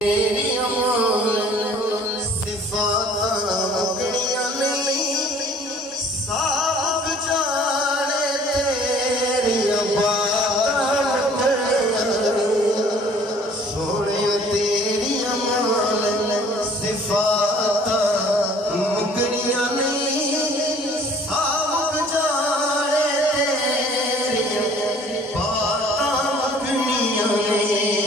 तेरी अमोल सिफात मुकड़ियां नहीं साब जाने तेरी बात सोने तेरी अमोल सिफात मुकड़ियां नहीं साब जाने तेरी बात मुकड़ियां नहीं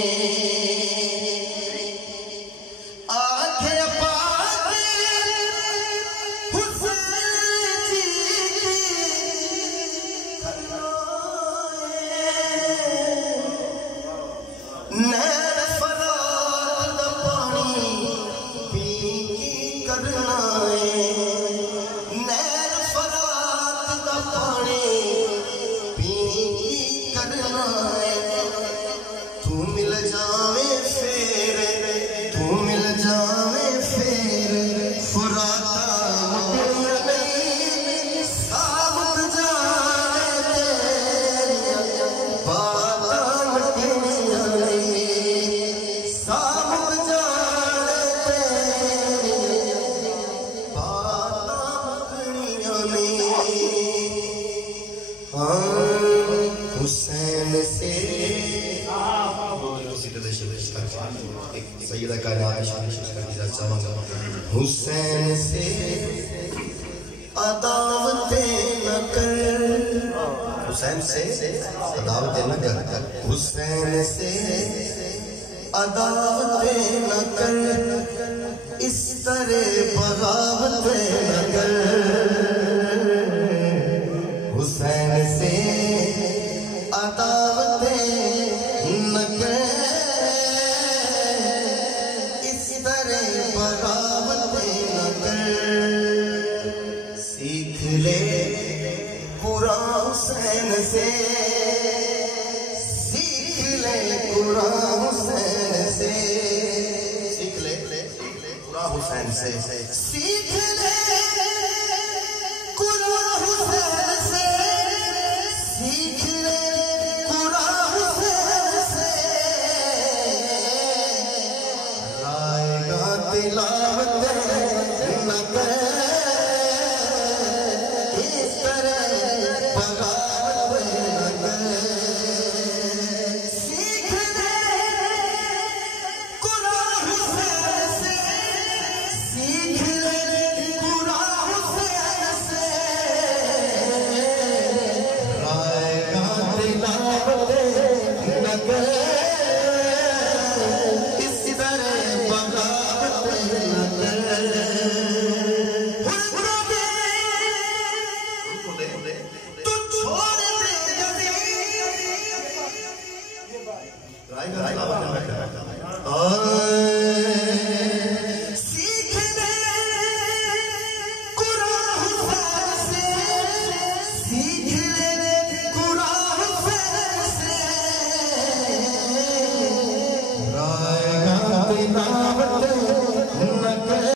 तू मिल जावे फेर फुराता साबत जाने तेरी बात साबत जाने तेरी बात हुसैन से हुसैन से अदावतें न कर हुसैन से अदावतें न कर हुसैन से अदावतें न कर इस तरह बगावतें न कर हुसैन से अदावतें न कर इस तरह बगावतें न कर सीख ले कुरान हुसैन से सीख ले कुरान हुसैन से सीख ले कुरान हुसैन से सीख ले कुरान हुसैन से सीख ले कुरान हुसैन से रायगा तिलावत न कर इस तरह बगावत न कर सीख ले कुरान हुसैन से सीख ले कुरान हुसैन से रायगा तिलावत न कर इस तरह बगावत न कर तू छोड़ दे